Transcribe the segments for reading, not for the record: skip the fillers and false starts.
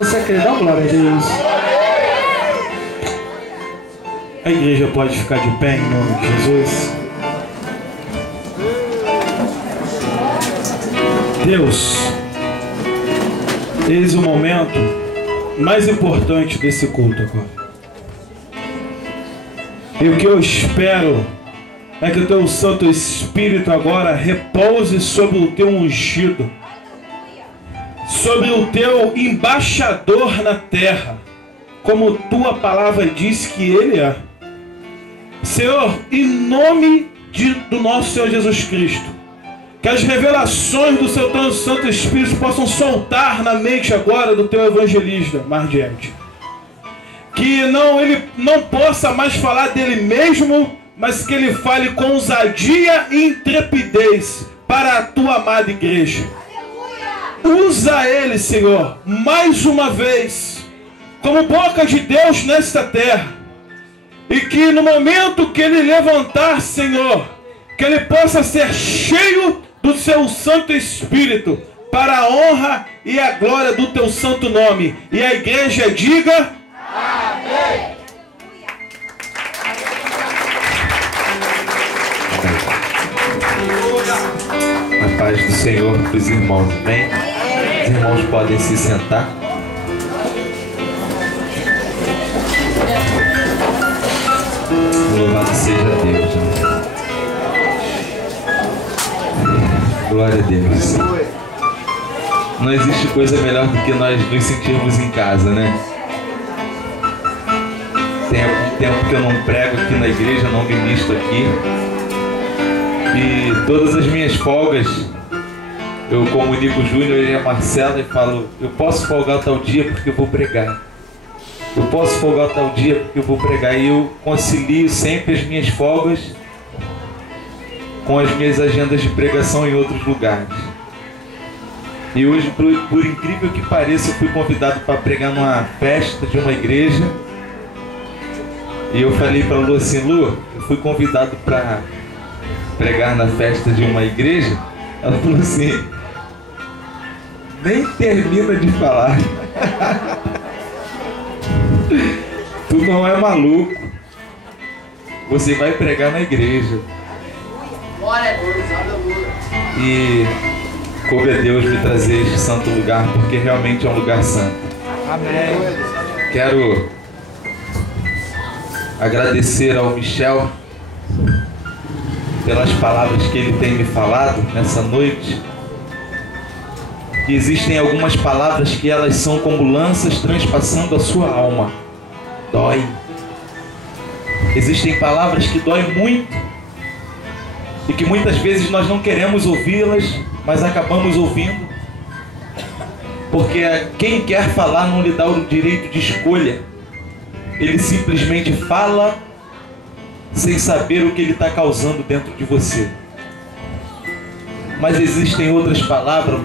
Você quer dar glória a Deus? A igreja pode ficar de pé em nome de Jesus. Deus, eis o momento mais importante desse culto agora. E o que eu espero é que o teu Santo Espírito agora repouse sobre o teu ungido, sobre o teu embaixador na terra, como tua palavra diz que ele é. Senhor, em nome do nosso Senhor Jesus Cristo, que as revelações do seu tão Santo Espírito possam soltar na mente agora do teu evangelista mais diante. Que ele não possa mais falar dele mesmo, mas que ele fale com ousadia e intrepidez para a tua amada igreja. Usa ele, Senhor, mais uma vez, como boca de Deus nesta terra. E que no momento que ele levantar, Senhor, que ele possa ser cheio do seu Santo Espírito, para a honra e a glória do teu santo nome. E a igreja diga: amém. A paz do Senhor para os irmãos, amém? Os irmãos podem se sentar. Louvado seja Deus, amém? Glória a Deus. Não existe coisa melhor do que nós nos sentirmos em casa, né? Tem algum tempo que eu não prego aqui na igreja, não ministro aqui. E todas as minhas folgas eu comunico o Júnior e a Marcela e falo: eu posso folgar tal dia porque eu vou pregar. Eu posso folgar tal dia porque eu vou pregar. E eu concilio sempre as minhas folgas com as minhas agendas de pregação em outros lugares. E hoje, por incrível que pareça, eu fui convidado para pregar numa festa de uma igreja. E eu falei para a Lu assim: Lu, eu fui convidado para pregar na festa de uma igreja. Ela falou assim: nem termina de falar. Tu não é maluco. Você vai pregar na igreja. Glória a Deus, aleluia. E coube a Deus me trazer este santo lugar, porque realmente é um lugar santo. Amém. Quero agradecer ao Michel pelas palavras que ele tem me falado nessa noite. E existem algumas palavras que elas são como lanças transpassando a sua alma. Dói. Existem palavras que doem muito e que muitas vezes nós não queremos ouvi-las, mas acabamos ouvindo, porque quem quer falar não lhe dá o direito de escolha. Ele simplesmente fala sem saber o que ele está causando dentro de você. Mas existem outras palavras,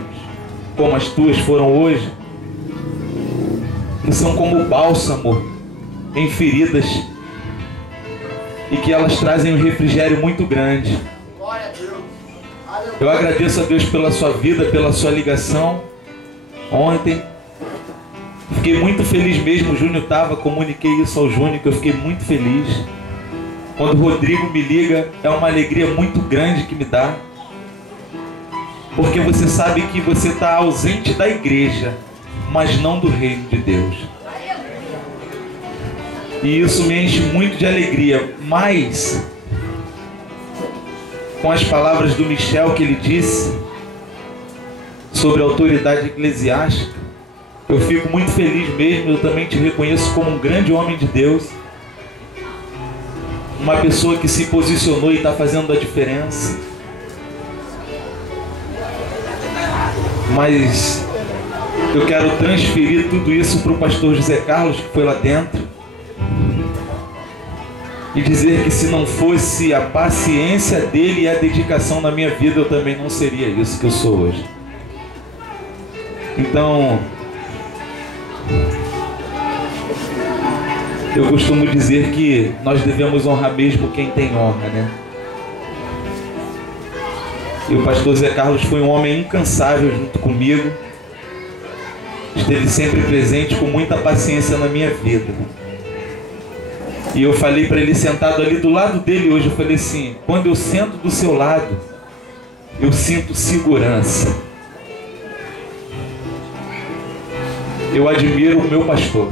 como as tuas foram hoje, que são como bálsamo em feridas e que elas trazem um refrigério muito grande. Eu agradeço a Deus pela sua vida, pela sua ligação ontem. Fiquei muito feliz mesmo. O Júnior estava, comuniquei isso ao Júnior, que eu fiquei muito feliz. Quando o Rodrigo me liga, é uma alegria muito grande que me dá, porque você sabe que você está ausente da igreja, mas não do reino de Deus. E isso me enche muito de alegria. Mas com as palavras do Michel que ele disse sobre a autoridade eclesiástica, eu fico muito feliz mesmo. Eu também te reconheço como um grande homem de Deus, uma pessoa que se posicionou e está fazendo a diferença. Mas eu quero transferir tudo isso para o pastor José Carlos, que foi lá dentro, e dizer que se não fosse a paciência dele e a dedicação na minha vida, eu também não seria isso que eu sou hoje. Então, eu costumo dizer que nós devemos honrar mesmo quem tem honra, né? E o pastor Zé Carlos foi um homem incansável junto comigo. esteve sempre presente com muita paciência na minha vida. E eu falei para ele, sentado ali do lado dele hoje, eu falei assim: quando eu sento do seu lado, eu sinto segurança. Eu admiro o meu pastor.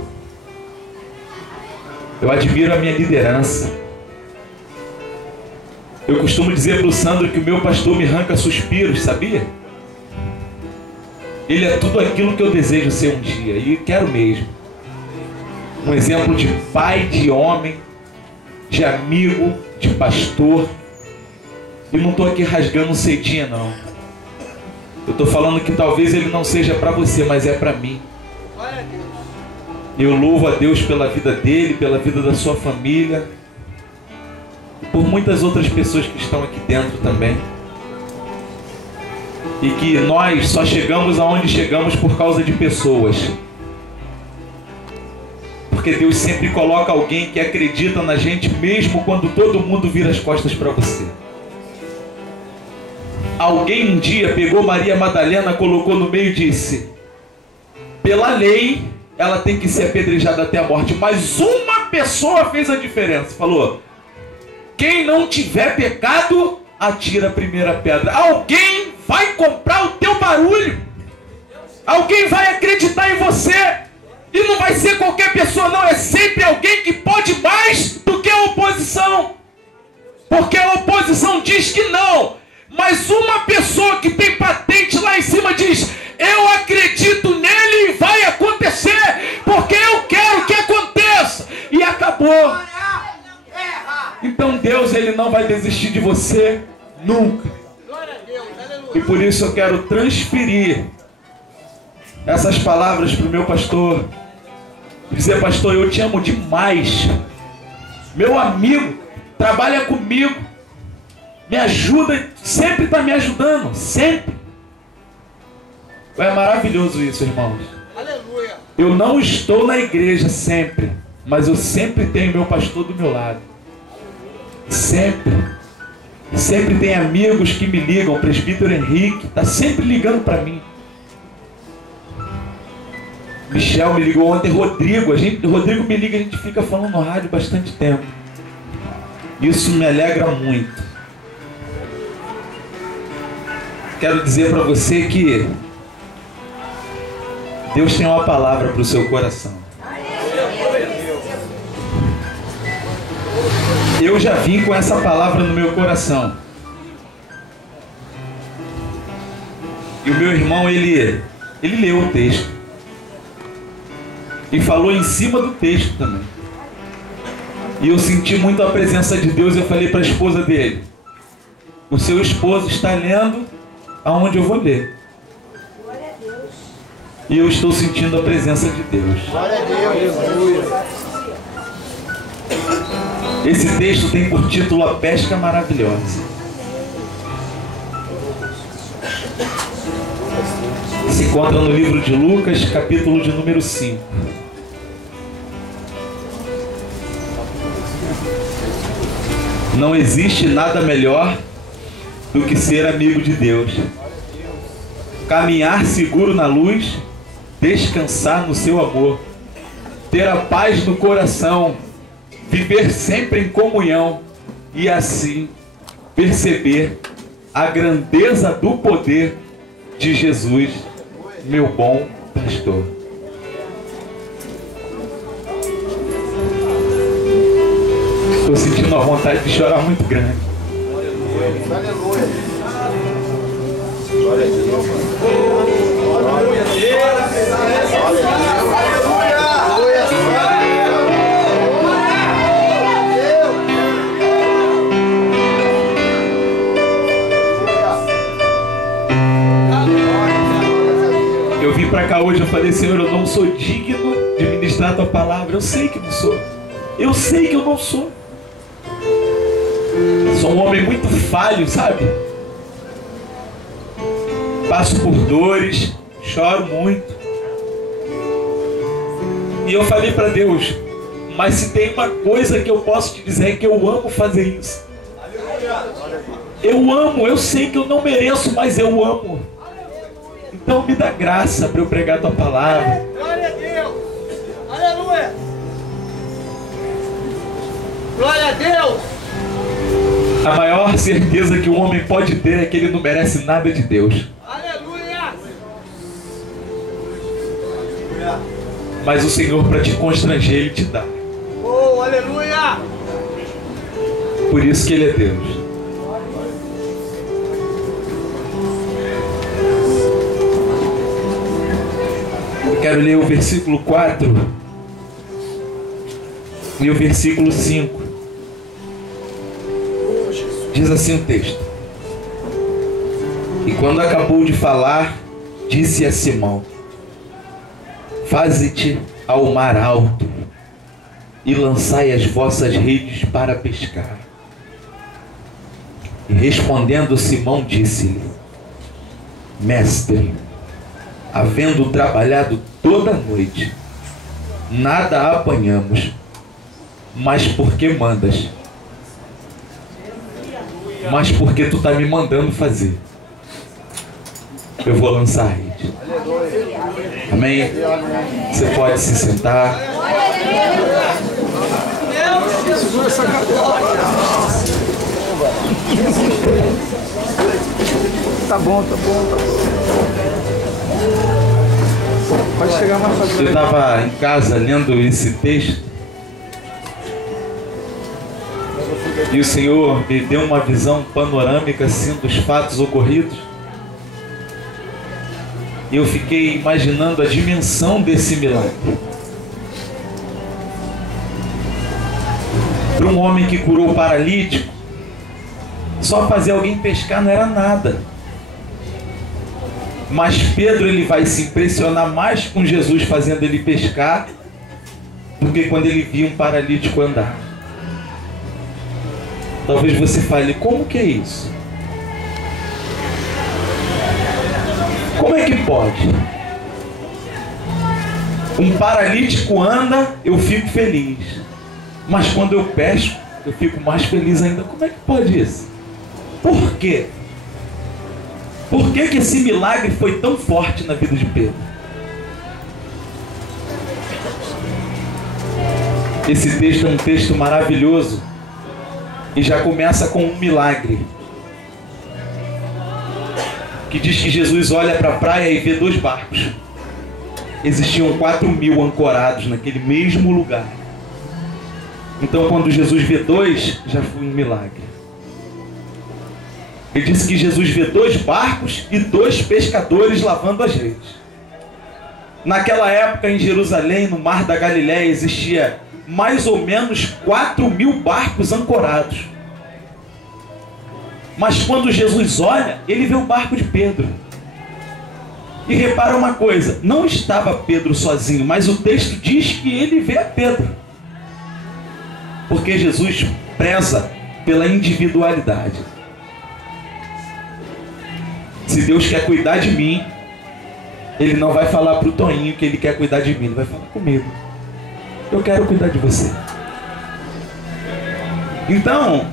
Eu admiro a minha liderança. Eu costumo dizer para o Sandro que o meu pastor me arranca suspiros, sabia? Ele é tudo aquilo que eu desejo ser um dia, e quero mesmo. Um exemplo de pai, de homem, de amigo, de pastor. E não estou aqui rasgando cedinha, não. Eu estou falando que talvez ele não seja para você, mas é para mim. Eu louvo a Deus pela vida dele, pela vida da sua família, e por muitas outras pessoas que estão aqui dentro também. E que nós só chegamos aonde chegamos por causa de pessoas. Porque Deus sempre coloca alguém que acredita na gente, mesmo quando todo mundo vira as costas para você. Alguém um dia pegou Maria Madalena, colocou no meio e disse: pela lei, ela tem que ser apedrejada até a morte. Mas uma pessoa fez a diferença. Falou: quem não tiver pecado, atira a primeira pedra. Alguém vai comprar o teu barulho. Alguém vai acreditar em você. E não vai ser qualquer pessoa, não. É sempre alguém que pode mais do que a oposição. Porque a oposição diz que não. Mas uma pessoa que tem patente lá em cima diz: eu acredito nele e vai acontecer, porque eu quero que aconteça. E acabou. Então Deus, ele não vai desistir de você nunca. E por isso eu quero transferir essas palavras para o meu pastor. Dizer: pastor, eu te amo demais. Meu amigo, trabalha comigo, me ajuda, sempre está me ajudando, sempre. É maravilhoso isso, irmãos. Aleluia. Eu não estou na igreja sempre, mas eu sempre tenho meu pastor do meu lado. Sempre. Sempre tem amigos que me ligam. O presbítero Henrique está sempre ligando para mim. Michel me ligou ontem, Rodrigo me liga, a gente fica falando no rádio bastante tempo. Isso me alegra muito. Quero dizer para você que Deus tem uma palavra para o seu coração. Eu já vim com essa palavra no meu coração. E o meu irmão, ele leu o texto. E falou em cima do texto também. E eu senti muito a presença de Deus. Eu falei para a esposa dele: o seu esposo está lendo aonde eu vou ler. E eu estou sentindo a presença de Deus. Glória a Deus. Esse texto tem por título A Pesca Maravilhosa. Se encontra no livro de Lucas, capítulo de número 5. Não existe nada melhor do que ser amigo de Deus. Caminhar seguro na luz, descansar no seu amor, ter a paz no coração, viver sempre em comunhão e assim perceber a grandeza do poder de Jesus, meu bom pastor. Estou sentindo uma vontade de chorar muito grande. Aleluia. Glória a Deus. Glória a Deus. Eu vim para cá hoje, eu falei: Senhor, eu não sou digno de ministrar a tua palavra. Eu sei que não sou. Eu sei que eu não sou. Sou um homem muito falho, sabe? Passo por dores, choro muito. E eu falei para Deus: mas se tem uma coisa que eu posso te dizer, é que eu amo fazer isso. Eu amo, eu sei que eu não mereço, mas eu amo. Então me dá graça para eu pregar a tua palavra. Glória a Deus. Aleluia. Glória a Deus. A maior certeza que o homem pode ter é que ele não merece nada de Deus. Aleluia. Mas o Senhor, para te constranger, Ele te dá. Oh, aleluia. Por isso que Ele é Deus. Eu quero ler o versículo 4 e o versículo 5. Diz assim o texto: E quando acabou de falar, disse a Simão: Faze-te ao mar alto e lançai as vossas redes para pescar. E respondendo Simão disse-lhe: Mestre, havendo trabalhado toda a noite, nada apanhamos, mas porque mandas? Mas porque tu está me mandando fazer, eu vou lançar a rede. Amém? Você pode se sentar. Segura essa cadeira. Tá bom. Pode chegar mais fácil. Eu estava em casa lendo esse texto e o Senhor me deu uma visão panorâmica assim dos fatos ocorridos. E eu fiquei imaginando a dimensão desse milagre. Para um homem que curou o paralítico, só fazer alguém pescar não era nada. Mas Pedro, ele vai se impressionar mais com Jesus fazendo ele pescar do que quando ele via um paralítico andar. Talvez você fale: como que é isso? Como é que pode? Um paralítico anda, eu fico feliz. Mas quando eu pesco, eu fico mais feliz ainda. Como é que pode isso? Por quê? Por que que esse milagre foi tão forte na vida de Pedro? Esse texto é um texto maravilhoso e já começa com um milagre. Que diz que Jesus olha para a praia e vê 2 barcos. Existiam 4.000 ancorados naquele mesmo lugar. Então quando Jesus vê 2, já foi um milagre. Ele disse que Jesus vê 2 barcos e 2 pescadores lavando as redes. Naquela época em Jerusalém, no mar da Galileia, existia mais ou menos 4.000 barcos ancorados. Mas quando Jesus olha, ele vê o barco de Pedro. E repara uma coisa, não estava Pedro sozinho, mas o texto diz que ele vê a Pedro. Porque Jesus preza pela individualidade. Se Deus quer cuidar de mim, Ele não vai falar para o Toninho que Ele quer cuidar de mim, Ele vai falar comigo. Eu quero cuidar de você. Então,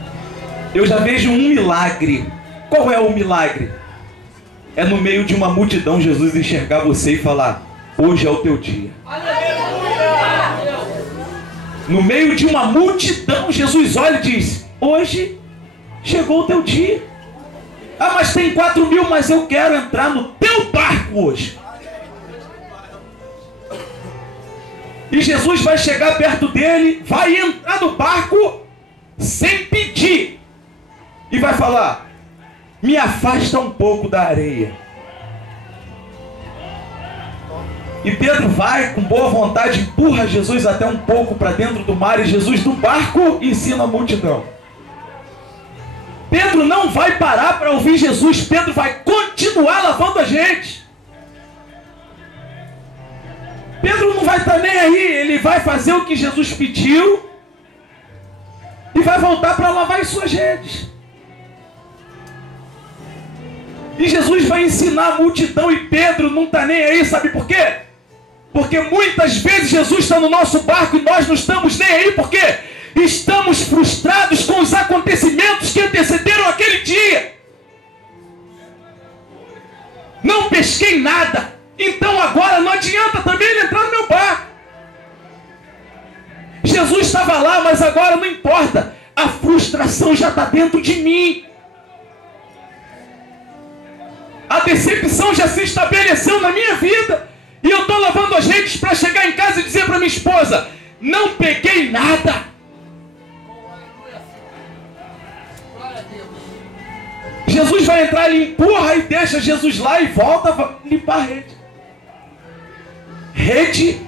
eu já vejo um milagre. Qual é o milagre? É no meio de uma multidão Jesus enxergar você e falar: hoje é o teu dia. No meio de uma multidão Jesus olha e diz: hoje chegou o teu dia. Ah, mas tem 4.000, mas eu quero entrar no teu barco hoje. E Jesus vai chegar perto dele, vai entrar no barco sem pedir. E vai falar: me afasta um pouco da areia. E Pedro vai, com boa vontade, empurra Jesus até um pouco para dentro do mar. E Jesus do barco ensina a multidão. Pedro não vai parar para ouvir Jesus. Pedro vai continuar lavando a gente. Pedro não vai estar nem aí. Ele vai fazer o que Jesus pediu e vai voltar para lavar as suas redes. E Jesus vai ensinar a multidão e Pedro não está nem aí. Sabe por quê? Porque muitas vezes Jesus está no nosso barco e nós não estamos nem aí. Por quê? Estamos frustrados com os acontecimentos que antecederam aquele dia. Não pesquei nada. Então agora não adianta também ele entrar no meu barco. Jesus estava lá, mas agora não importa. A frustração já está dentro de mim. A decepção já se estabeleceu na minha vida. E eu estou lavando as redes para chegar em casa e dizer para minha esposa: não peguei nada. Jesus vai entrar, ele empurra e deixa Jesus lá e volta a limpar a rede. Rede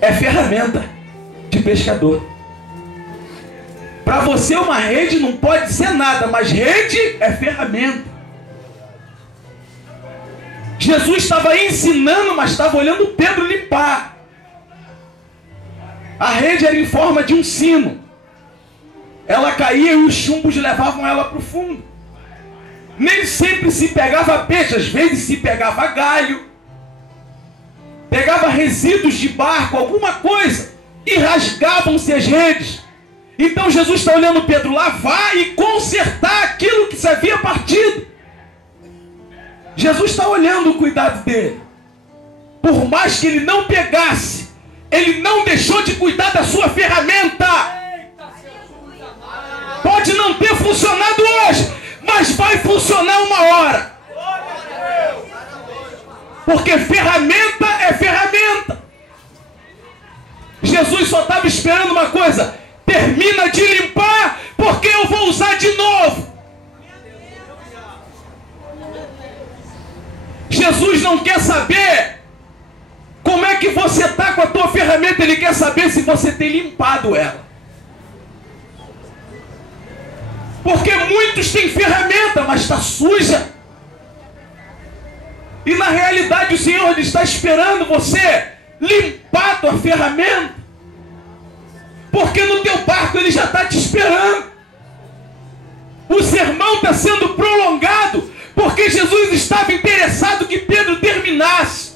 é ferramenta de pescador. Para você uma rede não pode ser nada, mas rede é ferramenta. Jesus estava ensinando, mas estava olhando Pedro limpar. A rede era em forma de um sino. Ela caía e os chumbos levavam ela para o fundo. Nem sempre se pegava peixe, às vezes se pegava galho, pegava resíduos de barco, alguma coisa, e rasgavam-se as redes. Então Jesus está olhando Pedro lavar e consertar aquilo que se havia partido. Jesus está olhando o cuidado dele. Por mais que ele não pegasse, ele não deixou de cuidar da sua ferramenta. Pode não ter funcionado hoje, mas vai funcionar uma hora. Porque ferramenta é ferramenta. Jesus só estava esperando uma coisa: termina de limpar, porque eu vou usar de novo. Jesus não quer saber como é que você está com a tua ferramenta, ele quer saber se você tem limpado ela. Porque muitos têm ferramenta, mas está suja. E na realidade o Senhor está esperando você limpar a tua ferramenta. Porque no teu barco ele já está te esperando. O sermão está sendo prolongado, porque Jesus estava interessado que Pedro terminasse.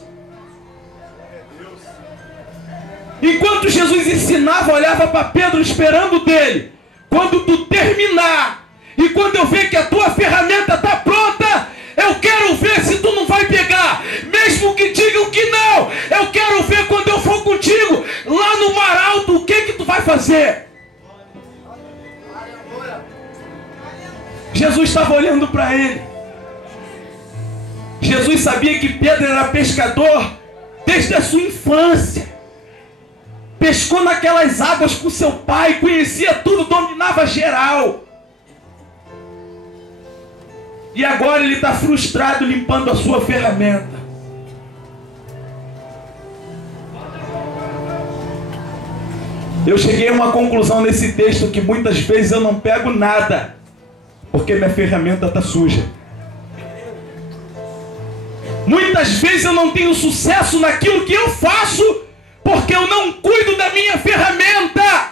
Enquanto Jesus ensinava, olhava para Pedro esperando dele: quando tu terminar, e quando eu ver que a tua ferramenta está pronta, eu quero ver se tu não vai pegar. Mesmo que digam que não, eu quero ver quando eu for contigo lá no mar alto, o que tu vai fazer. Jesus estava olhando para ele. Jesus sabia que Pedro era pescador desde a sua infância. Pescou naquelas águas com seu pai, conhecia tudo, dominava geral. E agora ele está frustrado limpando a sua ferramenta. Eu cheguei a uma conclusão nesse texto que muitas vezes eu não pego nada, porque minha ferramenta está suja. Muitas vezes eu não tenho sucesso naquilo que eu faço, porque eu não cuido da minha ferramenta.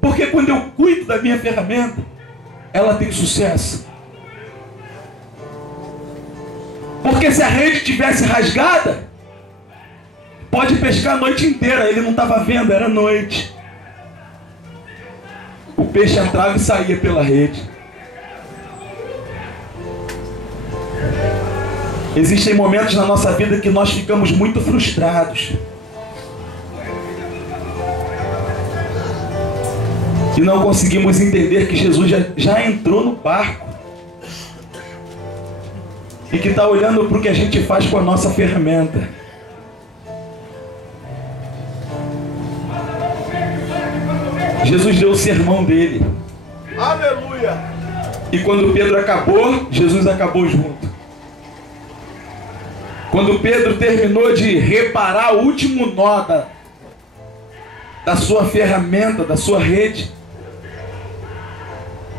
Porque quando eu cuido da minha ferramenta, ela tem sucesso. Porque se a rede tivesse rasgada, pode pescar a noite inteira. Ele não estava vendo, era noite. O peixe entrava e saía pela rede. Existem momentos na nossa vida que nós ficamos muito frustrados. E não conseguimos entender que Jesus já entrou no barco. E que está olhando para o que a gente faz com a nossa ferramenta. Jesus deu o sermão dele. Aleluia! E quando Pedro acabou, Jesus acabou junto. Quando Pedro terminou de reparar o último nó da sua ferramenta, da sua rede,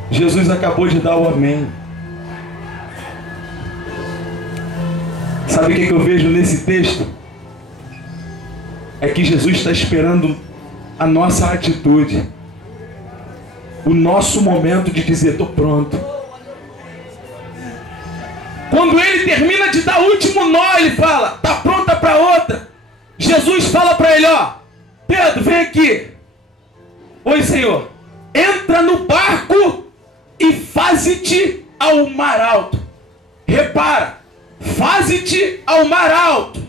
Jesus acabou de dar o amém. Sabe o que eu vejo nesse texto? É que Jesus está esperando a nossa atitude, o nosso momento de dizer: estou pronto. Quando ele termina de dar o último nó, ele fala: está pronta para outra. Jesus fala para ele: ó, Pedro, vem aqui. Oi, Senhor. Entra no barco e faze-te ao mar alto. faze-te ao mar alto.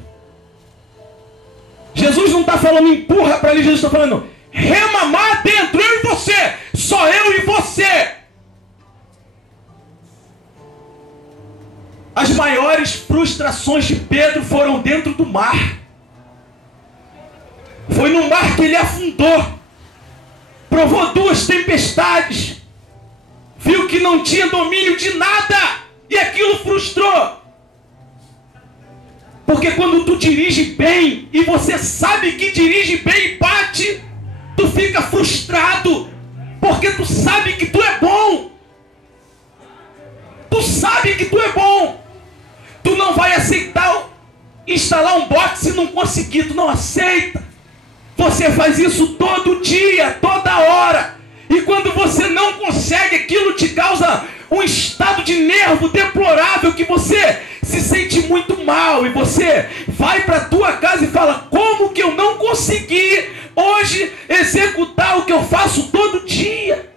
Jesus não está falando empurra para ali, Jesus está falando rema mar dentro, eu e você, só eu e você. As maiores frustrações de Pedro foram dentro do mar. Foi no mar que ele afundou. Provou 2 tempestades. Viu que não tinha domínio de nada. E aquilo frustrou. Porque quando tu dirige bem, e você sabe que dirige bem e bate, tu fica frustrado. Porque tu sabe que tu é bom. Tu sabe que tu é bom. Tu não vai aceitar instalar um box se não conseguir. Tu não aceita. Você faz isso todo dia, toda hora. E quando você não consegue, aquilo te causa um estado de nervo deplorável, que você se sente muito mal. E você vai para a tua casa e fala, como que eu não consegui hoje executar o que eu faço todo dia?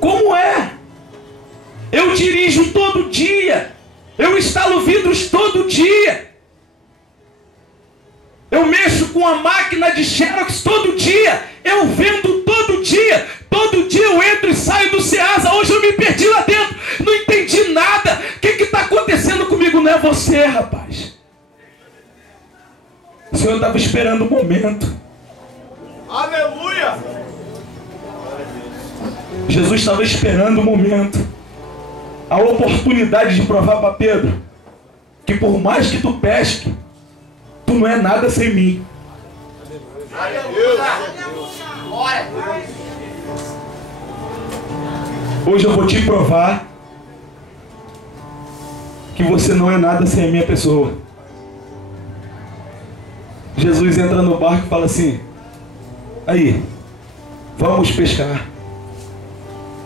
Como é? Eu dirijo todo dia. Eu instalo vidros todo dia. Eu mexo com a máquina de Xerox todo dia. Eu vendo todo dia. Todo dia eu entro e saio do Ceasa. Hoje eu me perdi lá dentro. Não entendi nada. O que está acontecendo comigo? Não é você, rapaz. O Senhor estava esperando o momento. Aleluia! Jesus estava esperando o momento. A oportunidade de provar para Pedro que por mais que tu pesque, tu não é nada sem mim. Hoje eu vou te provar que você não é nada sem a minha pessoa. Jesus entra no barco e fala assim, aí, vamos pescar.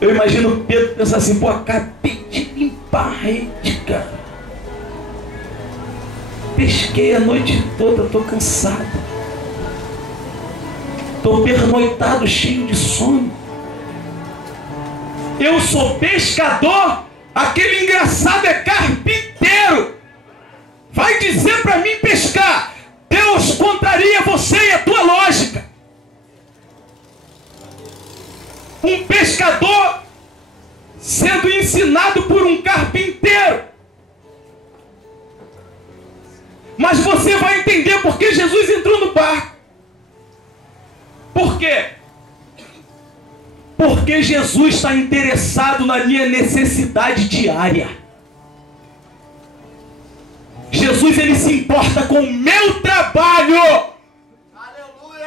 Eu imagino Pedro pensar assim, pô, acabei de limpar a rede, cara. Pesquei a noite toda, estou cansado. Estou pernoitado, cheio de sono. Eu sou pescador, aquele engraçado é carpinteiro. Vai dizer para mim pescar. Deus contraria você e a tua lógica. Um pescador sendo ensinado por um carpinteiro. Mas você vai entender por que Jesus entrou no barco. Por quê? Porque Jesus está interessado na minha necessidade diária. Jesus, ele se importa com o meu trabalho.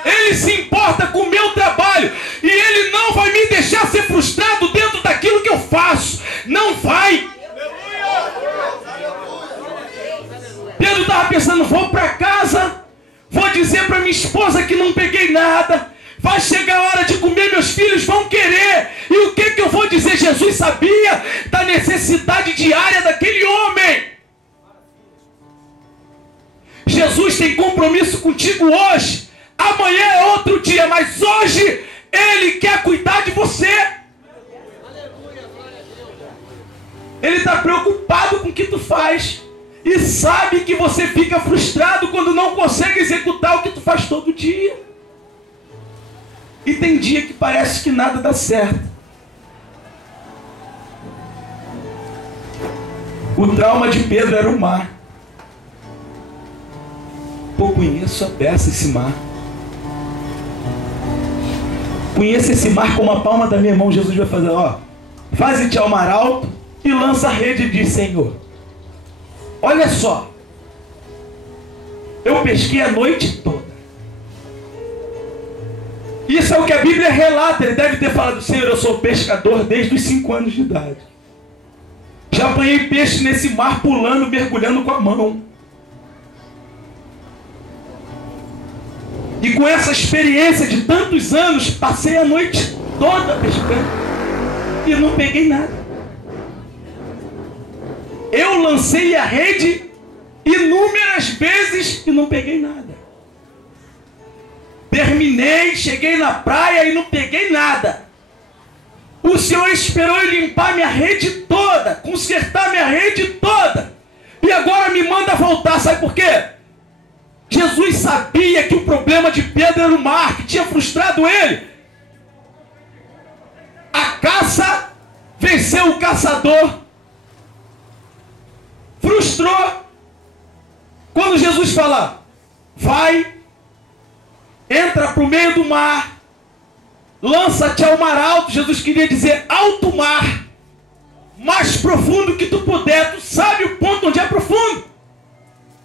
Ele se importa com o meu trabalho. E ele não vai me deixar ser frustrado dentro daquilo que eu faço. Não vai. Pedro estava pensando, vou para casa, vou dizer para minha esposa que não peguei nada. Vai chegar a hora de comer, meus filhos vão querer. E o que eu vou dizer? Jesus sabia da necessidade diária daquele homem. Jesus tem compromisso contigo hoje. Amanhã é outro dia, mas hoje Ele quer cuidar de você. Ele está preocupado com o que tu faz. E sabe que você fica frustrado quando não consegue executar o que tu faz todo dia. E tem dia que parece que nada dá certo. O trauma de Pedro era o mar. Pô, conheço a beça esse mar. Conheço esse mar como a palma da minha mão. Jesus vai fazer, ó, faze-te ao mar alto e lança a rede e diz, Senhor, olha só, eu pesquei a noite toda. Isso é o que a Bíblia relata. Ele deve ter falado, Senhor, eu sou pescador desde os 5 anos de idade. Já apanhei peixe nesse mar pulando, mergulhando com a mão. E com essa experiência de tantos anos, passei a noite toda pescando e não peguei nada. Eu lancei a rede inúmeras vezes e não peguei nada. Terminei, cheguei na praia e não peguei nada. O Senhor esperou eu limpar minha rede toda, consertar minha rede toda, e agora me manda voltar. Sabe por quê? Jesus sabia que o problema de Pedro era o mar, que tinha frustrado ele. A caça venceu o caçador, frustrou. Quando Jesus fala, vai, entra para o meio do mar, lança-te ao mar alto. Jesus queria dizer alto mar, mais profundo que tu puder. Tu sabe o ponto onde é profundo.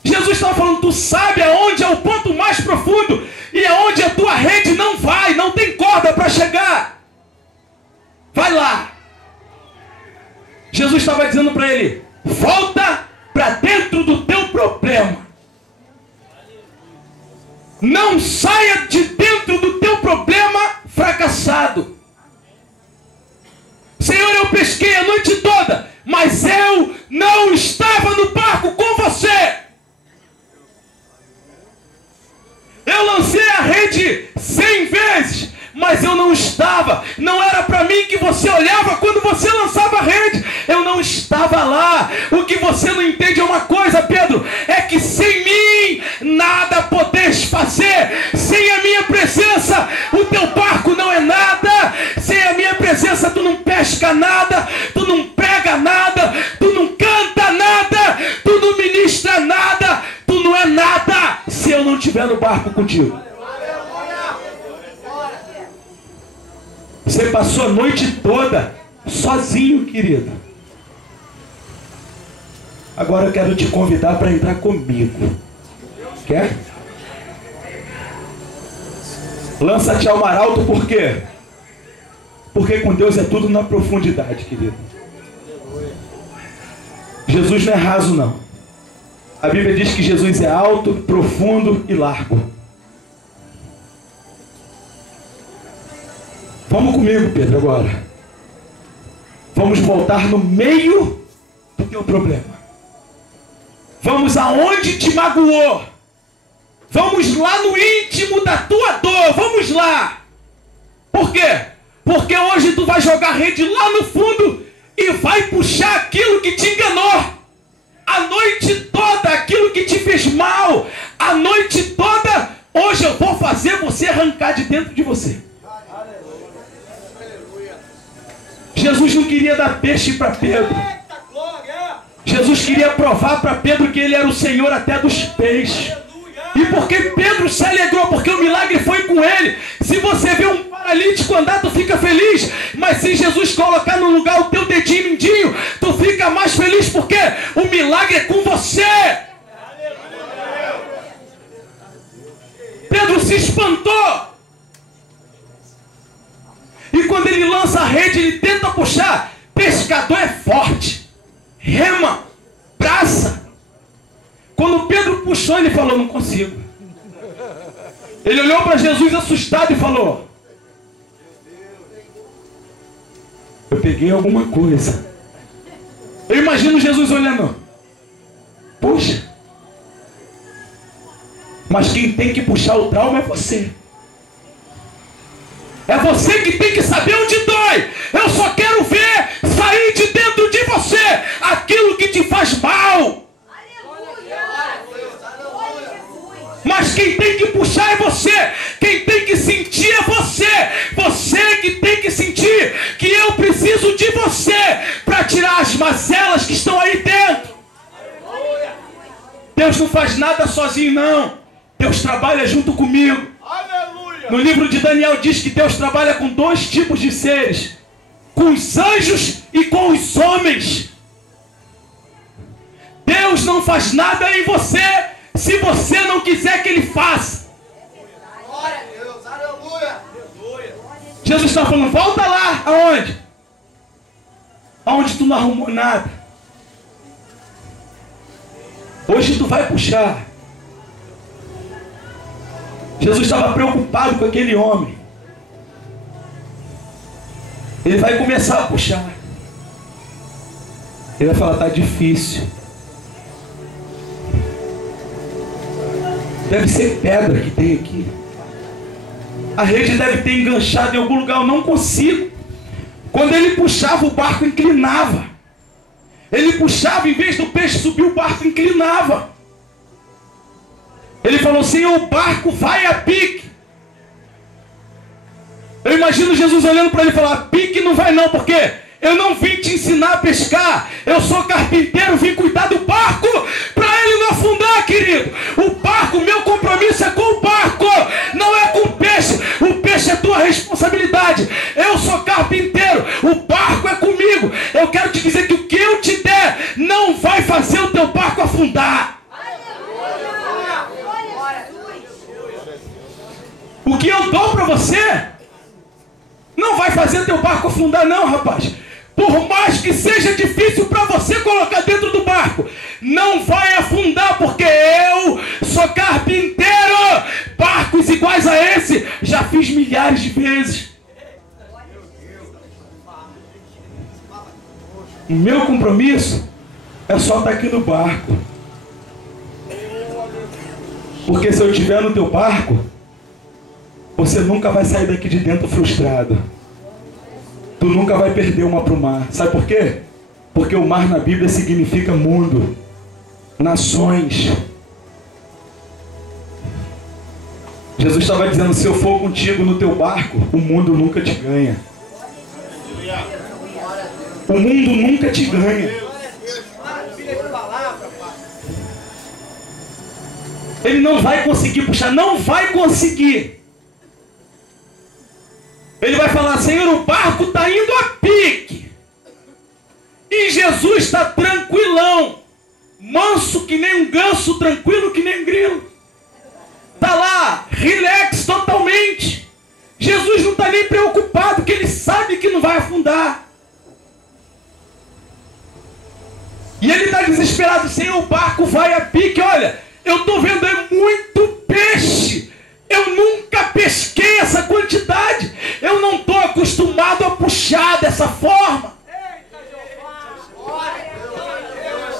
Jesus estava falando, tu sabe aonde é o ponto mais profundo e aonde a tua rede não vai, não tem corda para chegar. Vai lá. Jesus estava dizendo para ele, volta para dentro do teu problema. Não saia de dentro do teu problema fracassado. Senhor, eu pesquei a noite toda, mas eu não estava no barco com você. Eu lancei a rede 100 vezes, mas eu não estava. Não era para mim que você olhava quando você lançava a rede. Eu não estava lá. O que você não entende é uma coisa, Pedro, é que sem mim nada podes fazer. Sem a minha presença o teu barco não é nada. Sem a minha presença tu não pesca nada, tu não prega nada, tu não canta nada, tu não ministra nada, tu não é nada se eu não estiver no barco contigo. Você passou a noite toda sozinho, querido. Agora eu quero te convidar para entrar comigo. Quer? Lança-te ao mar alto, por quê? Porque com Deus é tudo na profundidade, querido. Jesus não é raso, não. A Bíblia diz que Jesus é alto, profundo e largo. Vamos comigo, Pedro, agora. Vamos voltar no meio do teu problema. Vamos aonde te magoou. Vamos lá no íntimo da tua dor. Vamos lá. Por quê? Porque hoje tu vai jogar a rede lá no fundo e vai puxar aquilo que te enganou. A noite toda, aquilo que te fez mal. A noite toda, hoje eu vou fazer você arrancar de dentro de você. Jesus não queria dar peixe para Pedro. Jesus queria provar para Pedro que ele era o Senhor até dos peixes. E porque Pedro se alegrou, porque o milagre foi com ele. Se você vê um paralítico andar, tu fica feliz. Mas se Jesus colocar no lugar o teu dedinho mindinho, tu fica mais feliz, porque o milagre é com você. Pedro se espantou. E quando ele lança a rede, ele tenta puxar. Pescador é forte, rema, braça. Quando Pedro puxou, ele falou, não consigo. Ele olhou para Jesus assustado e falou, eu peguei alguma coisa. Eu imagino Jesus olhando, puxa, mas quem tem que puxar o trauma é você. É você que tem que saber onde dói. Eu só quero ver sair de dentro de você aquilo que te faz mal. Mas quem tem que puxar é você. Quem tem que sentir é você. Você que tem que sentir que eu preciso de você para tirar as mazelas que estão aí dentro. Deus não faz nada sozinho, não. Deus trabalha junto comigo. No livro de Daniel diz que Deus trabalha com dois tipos de seres: com os anjos e com os homens. Deus não faz nada em você se você não quiser que Ele faça. Jesus está falando, volta lá. Aonde? Aonde tu não arrumou nada. Hoje tu vai puxar. Jesus estava preocupado com aquele homem. Ele vai começar a puxar. Ele vai falar, está difícil. Deve ser pedra que tem aqui. A rede deve ter enganchado em algum lugar, eu não consigo. Quando ele puxava, o barco inclinava. Ele puxava, em vez do peixe subir, o barco inclinava. Ele falou: Senhor, o barco vai a pique. Eu imagino Jesus olhando para ele e falar: a pique não vai não, porque eu não vim te ensinar a pescar. Eu sou carpinteiro, vim cuidar do barco para ele não afundar, querido. O barco, meu compromisso é com o barco, não é com o peixe. O peixe é tua responsabilidade. Eu sou carpinteiro, o barco é comigo. Eu quero te dizer que o que eu te der não vai fazer o teu barco afundar. O que eu dou para você não vai fazer teu barco afundar não, rapaz. Por mais que seja difícil para você colocar dentro do barco, não vai afundar, porque eu sou carpinteiro. Barcos iguais a esse já fiz milhares de vezes. O meu compromisso é só estar aqui no barco. Porque se eu estiver no teu barco, você nunca vai sair daqui de dentro frustrado. Tu nunca vai perder uma para o mar. Sabe por quê? Porque o mar na Bíblia significa mundo, nações. Jesus estava dizendo: se eu for contigo no teu barco, o mundo nunca te ganha. O mundo nunca te ganha. Ele não vai conseguir puxar, não vai conseguir. Ele vai falar: Senhor, o barco está indo a pique. E Jesus está tranquilão, manso que nem um ganso, tranquilo que nem um grilo. Está lá, relax totalmente. Jesus não está nem preocupado, porque ele sabe que não vai afundar. E ele está desesperado: Senhor, o barco vai a pique. Olha, eu estou vendo muito peixe. Eu nunca pesquei essa quantidade. Eu não estou acostumado a puxar dessa forma.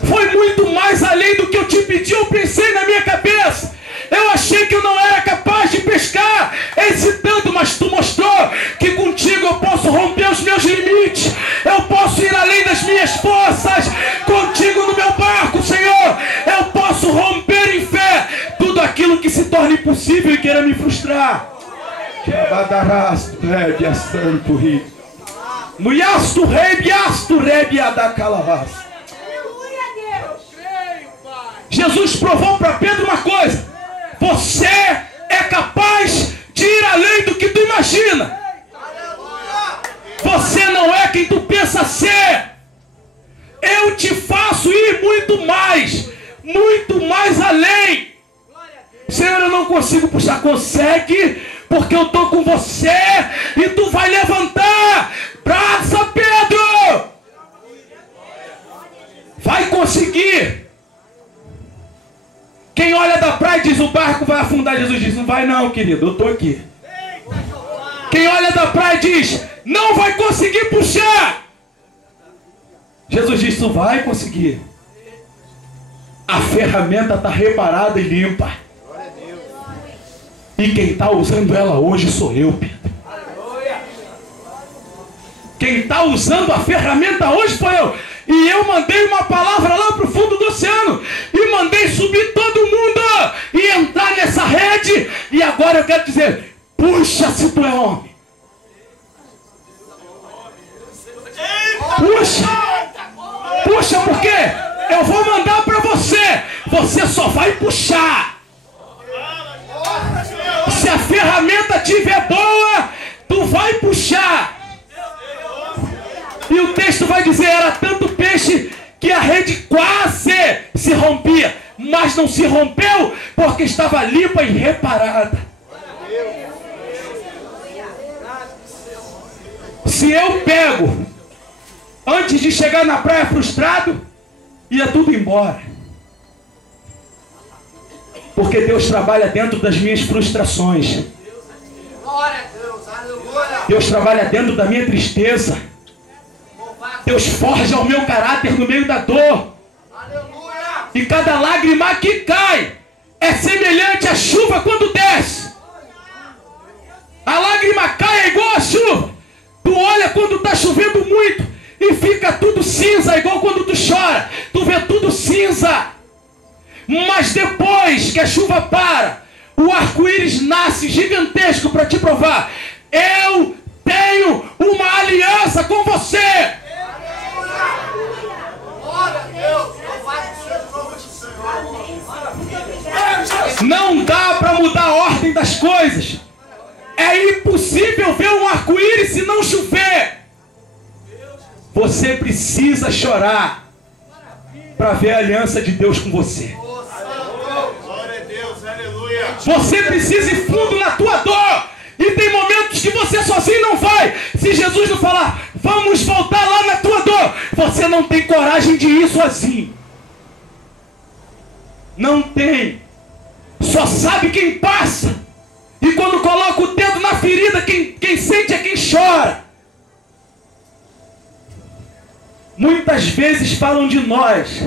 Foi muito mais além do que eu te pedi. Eu pensei na minha cabeça. Eu achei que eu não era capaz de pescar esse tanto, mas tu mostrou que contigo eu posso romper os meus limites. Eu posso ir além das minhas forças. Contigo no meu barco, Senhor, eu posso romper em fé tudo aquilo que se torna impossível e queira me frustrar. Jesus provou para Pedro uma coisa: você é capaz de ir além do que tu imagina. Você não é quem tu pensa ser. Eu te faço ir muito mais além. Senhor, eu não consigo puxar. Consegue, porque eu estou com você e tu vai levantar. Braça, Pedro! Vai conseguir. Quem olha da praia e diz: o barco vai afundar. Jesus diz: não vai não, querido, eu estou aqui. Quem olha da praia e diz: não vai conseguir puxar. Jesus diz: tu vai conseguir. A ferramenta está reparada e limpa. E quem está usando ela hoje sou eu, Pedro. Quem está usando a ferramenta hoje sou eu. E eu mandei uma palavra lá para o fundo do oceano. E mandei subir todo mundo e entrar nessa rede. E agora eu quero dizer: puxa se tu é homem. Puxa. Puxa, porque eu vou mandar para você. Você só vai puxar. Se a ferramenta estiver boa, tu vai puxar. E o texto vai dizer: era tanto peixe que a rede quase se rompia, mas não se rompeu porque estava limpa e reparada. Se eu pego antes de chegar na praia frustrado, ia tudo embora. Porque Deus trabalha dentro das minhas frustrações. Deus trabalha dentro da minha tristeza. Deus forja o meu caráter no meio da dor. E cada lágrima que cai é semelhante à chuva quando desce. A lágrima cai é igual a chuva. Tu Tu olha quando está chovendo muito e fica tudo cinza, igual quando tu chora. Tu vê tudo cinza. Mas depois que a chuva para, o arco-íris nasce gigantesco para te provar. Eu tenho uma aliança com você. Não dá para mudar a ordem das coisas. É impossível ver um arco-íris se não chover. Você precisa chorar para ver a aliança de Deus com você. Você precisa ir fundo na tua dor. E tem momentos que você sozinho não vai. Se Jesus não falar, vamos voltar lá na tua dor, você não tem coragem de ir sozinho. Não tem. Só sabe quem passa. E quando coloca o dedo na ferida, quem sente é quem chora. Muitas vezes falam de nós,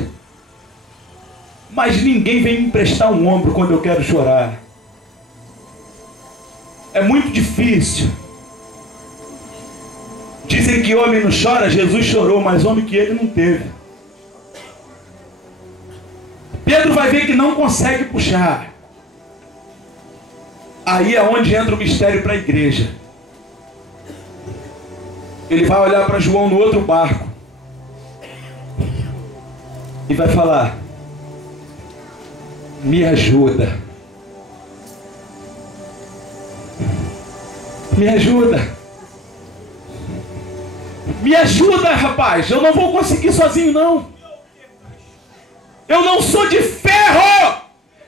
mas ninguém vem me emprestar um ombro quando eu quero chorar. É muito difícil. Dizem que homem não chora, Jesus chorou, mas homem que ele não teve. Pedro vai ver que não consegue puxar. Aí é onde entra o mistério para a igreja. Ele vai olhar para João no outro barco e vai falar: me ajuda. Me ajuda. Me ajuda, rapaz. Eu não vou conseguir sozinho, não. Eu não sou de ferro.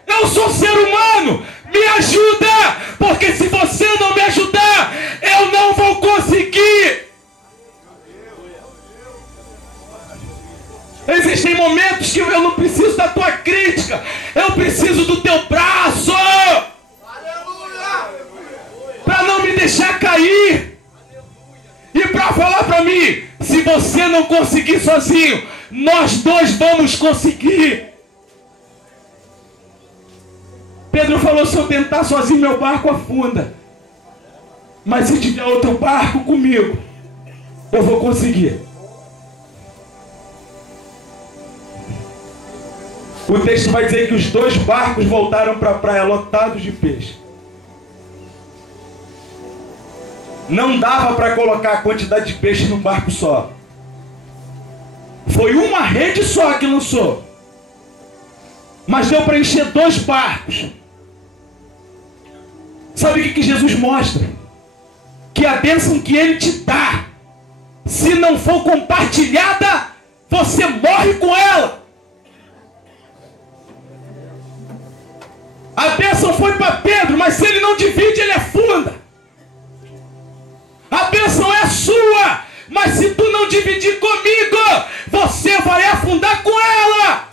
Eu sou ser humano. Me ajuda. Porque se você não me ajudar, eu não vou conseguir. Existem momentos que eu não preciso da tua crítica. Eu preciso do teu braço. Para não me deixar cair. E para falar para mim, se você não conseguir sozinho, nós dois vamos conseguir. Pedro falou: se eu tentar sozinho, meu barco afunda. Mas se tiver outro barco comigo, eu vou conseguir. O texto vai dizer que os dois barcos voltaram para a praia lotados de peixe. Não dava para colocar a quantidade de peixe num barco só. Foi uma rede só que lançou. Mas deu para encher dois barcos. Sabe o que Jesus mostra? Que a bênção que Ele te dá, se não for compartilhada, você morre com ela. A bênção foi para Pedro, mas se ele não divide, ele afunda. A bênção é sua, mas se tu não dividir comigo, você vai afundar com ela.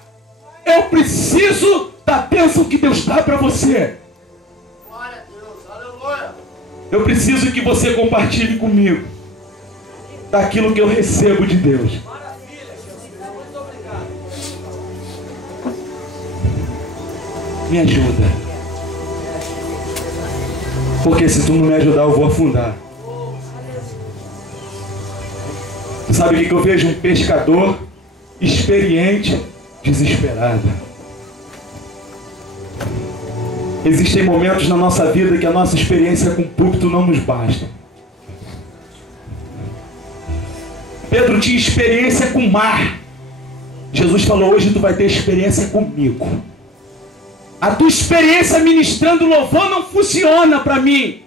Eu preciso da bênção que Deus dá para você. Glória a Deus, aleluia. Eu preciso que você compartilhe comigo daquilo que eu recebo de Deus. Maravilha, Jesus. Muito obrigado. Me ajuda. Porque se tu não me ajudar, eu vou afundar. Sabe o que eu vejo? Um pescador experiente, desesperado. Existem momentos na nossa vida que a nossa experiência com o púlpito não nos basta. Pedro tinha experiência com o mar. Jesus falou: hoje tu vai ter experiência comigo. A tua experiência ministrando louvor não funciona para mim.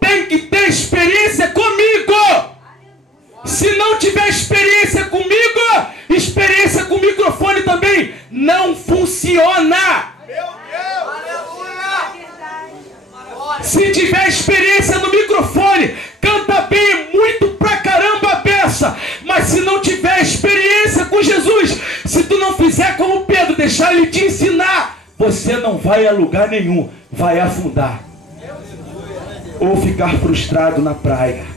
Tem que ter experiência comigo. Se não tiver experiência comigo, experiência com o microfone também não funciona. Meu Deus, aleluia. Se tiver experiência no microfone, canta bem, muito pra caramba a peça. Mas se não tiver experiência com Jesus, se tu não fizer como Pedro, deixar ele te ensinar, você não vai a lugar nenhum, vai afundar. Ou ficar frustrado na praia.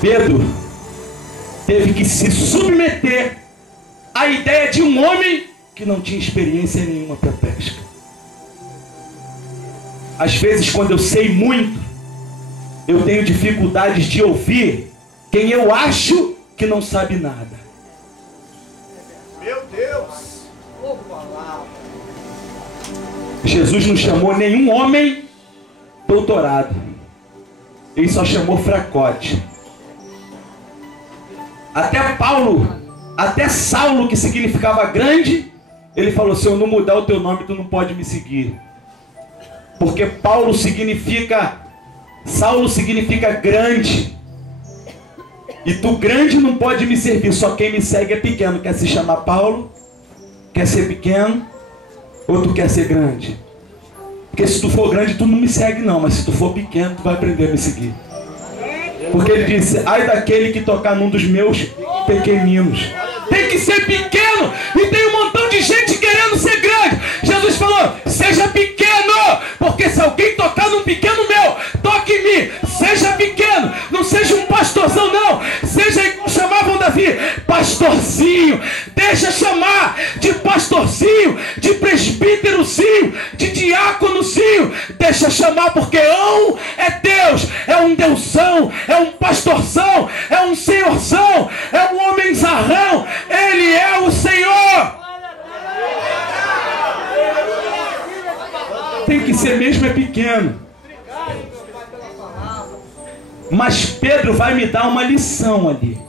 Pedro teve que se submeter à ideia de um homem que não tinha experiência nenhuma para pesca. Às vezes, quando eu sei muito, eu tenho dificuldades de ouvir quem eu acho que não sabe nada. Meu Deus. Ô, palavra. Jesus não chamou nenhum homem doutorado. Ele só chamou fracote. Até Paulo, até Saulo, que significava grande, ele falou: se eu não mudar o teu nome, tu não pode me seguir. Porque Saulo significa grande. E tu grande não pode me servir, só quem me segue é pequeno. Quer se chamar Paulo? Quer ser pequeno? Ou tu quer ser grande? Porque se tu for grande, tu não me segue não, mas se tu for pequeno, tu vai aprender a me seguir. Porque ele disse: ai daquele que tocar num dos meus pequeninos. Tem que ser pequeno, e tem um montão de gente querendo ser grande. Jesus falou: seja pequeno, porque se alguém tocar num pequeno meu, toque em mim. Seja pequeno, não seja um pastorzão não, seja igual chamavam Davi, pastorzinho. Deixa chamar de pastorzinho, de presbíterozinho, de diáconozinho. Deixa chamar, porque é Deus, é um Deusão, é um pastorzão, é um senhorzão, é um homenzarrão. Ele é o Senhor. Tem que ser mesmo é pequeno. Mas Pedro vai me dar uma lição ali.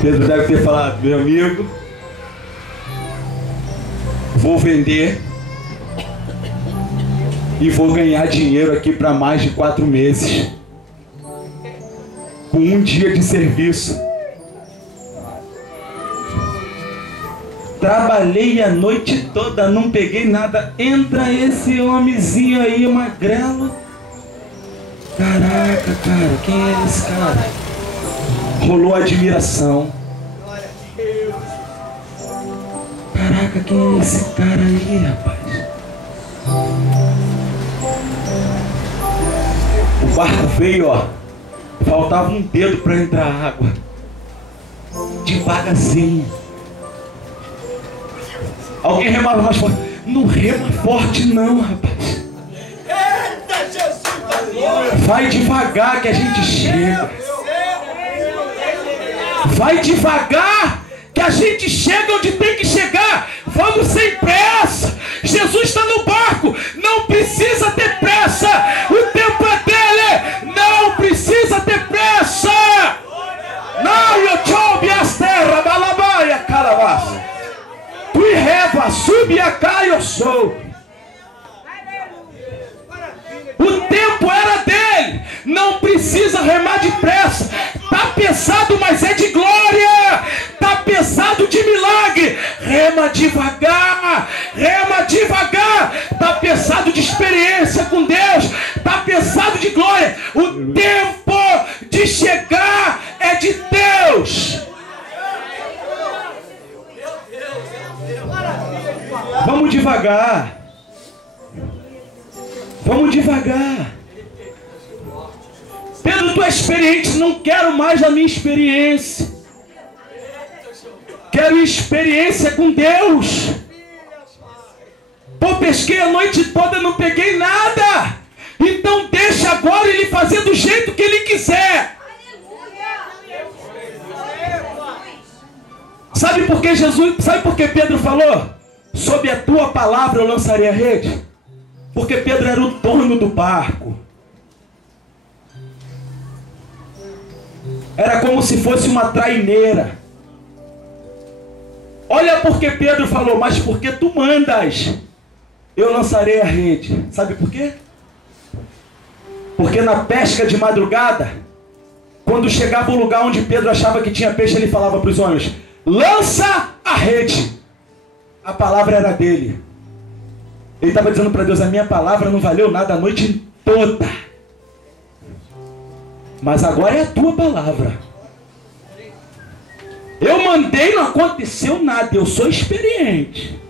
Pedro deve ter falado: meu amigo, vou vender e vou ganhar dinheiro aqui para mais de 4 meses. Com um dia de serviço. Trabalhei a noite toda, não peguei nada. Entra esse homenzinho aí, magrelo. Caraca, cara, quem é esse cara? Rolou admiração. Caraca, quem é esse cara aí, rapaz? O barco veio, ó. Faltava um dedo para entrar água. Devagarzinho. Alguém remava mais forte. Não rema forte não, rapaz. Eita, Jesus! Vai devagar que a gente chega. Vai devagar que a gente chega onde tem que chegar. Vamos sem pressa. Jesus está no barco. Não precisa ter pressa. O tempo é dele. Não precisa ter pressa. Não, eu choube as terras, balabaia, carabaça. Tu reva, sube a cá, eu sou. O tempo era dele. Não precisa remar depressa. Tá pesado, mas é de glória. Tá pesado de milagre. Rema devagar. Rema devagar. Tá pesado de experiência com Deus. Tá pesado de glória. O tempo de chegar é de Deus. Vamos devagar. Vamos devagar. Pedro, tu é experiente. Não quero mais a minha experiência. Quero experiência com Deus. Pô, pesquei a noite toda, não peguei nada. Então deixa agora ele fazer do jeito que ele quiser. Sabe por que Jesus, sabe por que Pedro falou? Sob a tua palavra eu lançarei a rede. Porque Pedro era o dono do barco. Era como se fosse uma traineira. Olha porque Pedro falou: mas porque tu mandas, eu lançarei a rede. Sabe por quê? Porque na pesca de madrugada, quando chegava o lugar onde Pedro achava que tinha peixe, ele falava para os homens: lança a rede. A palavra era dele. Ele estava dizendo para Deus: a minha palavra não valeu nada a noite toda, mas agora é a tua palavra. Eu mandei, não aconteceu nada. Eu sou experiente.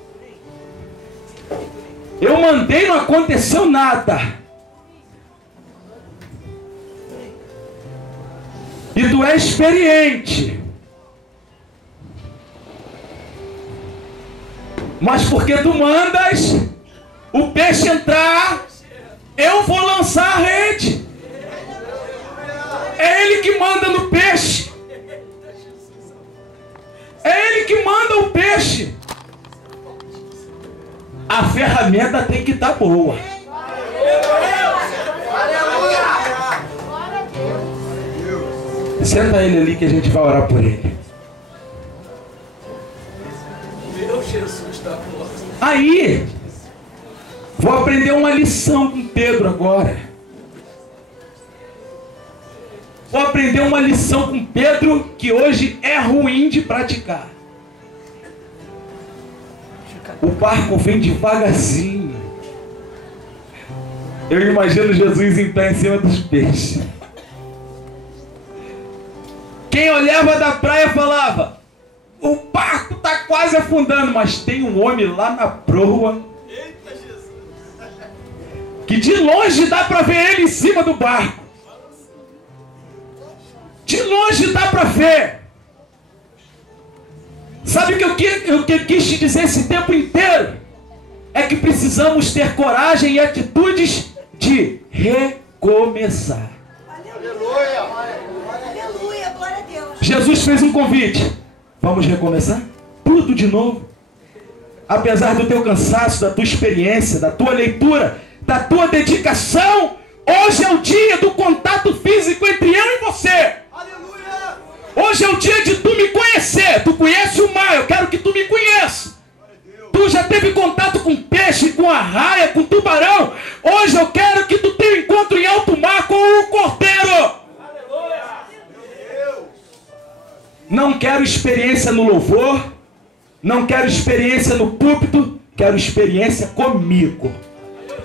Eu mandei, não aconteceu nada. E tu é experiente. Mas porque tu mandas, o peixe entrar, eu vou lançar a rede. É Ele que manda no peixe. É Ele que manda o peixe. A ferramenta tem que estar boa. Senta ele ali que a gente vai orar por ele. Meu Jesus da glória. Aí, vou aprender uma lição com Pedro agora. Vou aprender uma lição com Pedro que hoje é ruim de praticar. O barco vem devagarzinho. Eu imagino Jesus em pé em cima dos peixes. Quem olhava da praia falava: o barco está quase afundando, mas tem um homem lá na proa que de longe dá para ver ele em cima do barco. De longe dá para ver. Sabe o que eu quis te dizer esse tempo inteiro? É que precisamos ter coragem e atitudes de recomeçar. Aleluia. Aleluia, glória a Deus. Jesus fez um convite. Vamos recomeçar? Tudo de novo. Apesar do teu cansaço, da tua experiência, da tua leitura, da tua dedicação, hoje é o dia do contato físico entre eu e você. Aleluia. Hoje é o dia de tu me conhecer. Tu conhece o mar, eu quero que tu me conheça. Tu já teve contato com peixe, com arraia, com tubarão. Hoje eu quero que tu tenha um encontro em alto mar com o Cordeiro. Não quero experiência no louvor. Não quero experiência no púlpito. Quero experiência comigo.